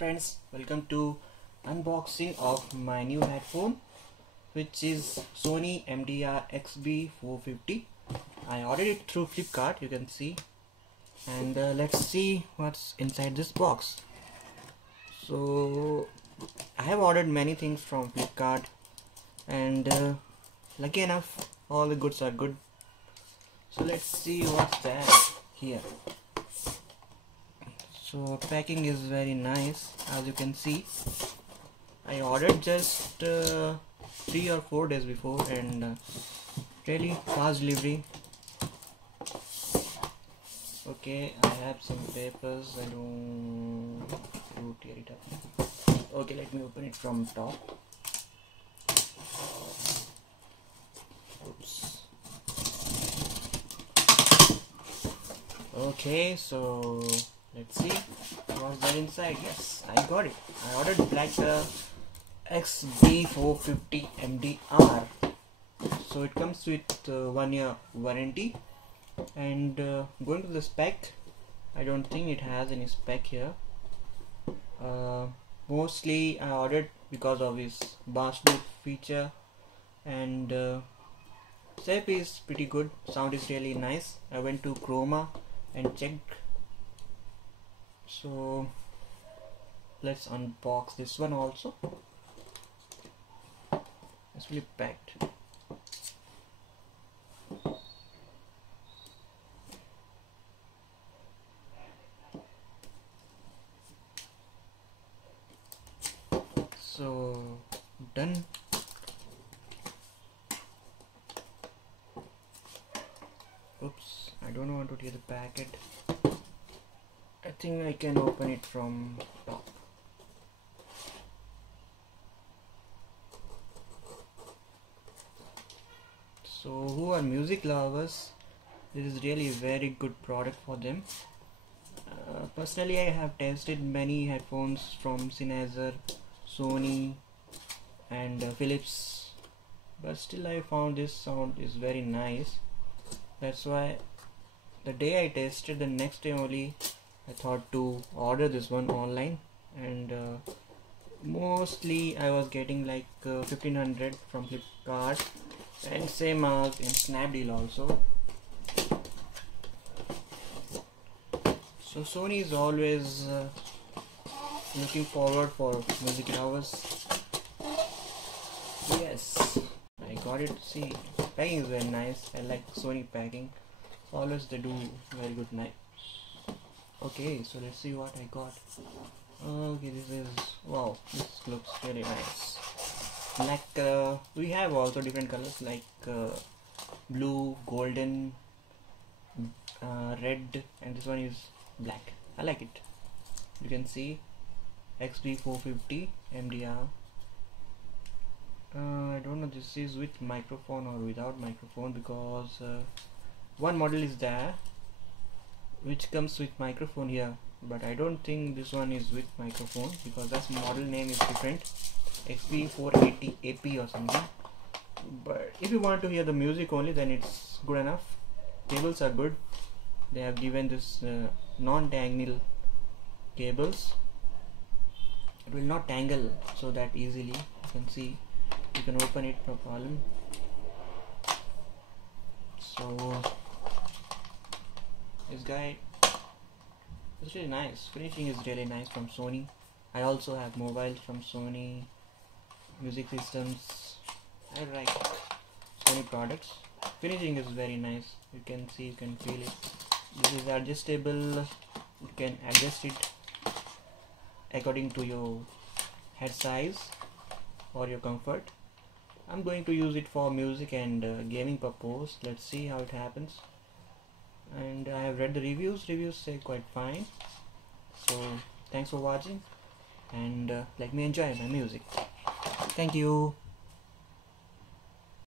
friends, welcome to unboxing of my new headphone, which is Sony MDR-XB 450. I ordered it through Flipkart, you can see, and let's see what's inside this box. So I have ordered many things from Flipkart, and lucky enough all the goods are good. So let's see what's there here. So packing is very nice, as you can see. I ordered just 3 or 4 days before, and really fast delivery. Okay, I have some papers. I don't tear it up. Okay, let me open it from top. Oops. Okay, so let's see what's there inside. Yes, I got it. I ordered black XB 450 MDR. So it comes with 1 year warranty. And going to the spec, I don't think it has any spec here. Mostly I ordered because of his bass loop feature, and shape is pretty good. Sound is really nice. I went to Chroma and checked. So let's unbox this one also. It's really packed. So done. Oops, I don't want to tear the packet. I think I can open it from top. So who are music lovers, this is really a very good product for them. Personally, I have tested many headphones from Sennheiser, Sony and Philips, but still I found this sound is very nice. That's why the day I tested, the next day only I thought to order this one online, and mostly I was getting like 1500 from Flipkart, and same as in Snapdeal also. So Sony is always looking forward for music lovers. Yes, I got it. See, packing is very nice. I like Sony packing. Always they do very good night. Okay, so let's see what I got. Okay, this is, wow, this looks really nice. Black, we have also different colors like blue, golden, red, and this one is black. I like it. You can see XB 450 MDR. I don't know this is with microphone or without microphone, because one model is there which comes with microphone here, but I don't think this one is with microphone because that model name is different, XB 480 AP or something. But if you want to hear the music only, then it's good enough. Cables are good. They have given this non-tangle cables. It will not tangle so that easily. You can see, you can open it, no problem. So this guy is really nice. Finishing is really nice from Sony. I also have mobiles from Sony, music systems. I like Sony products. Finishing is very nice. You can see, you can feel it. This is adjustable. You can adjust it according to your head size or your comfort. I'm going to use it for music and gaming purpose. Let's see how it happens. And I have read the reviews. Reviews say quite fine. So thanks for watching, and let me enjoy my music. Thank you.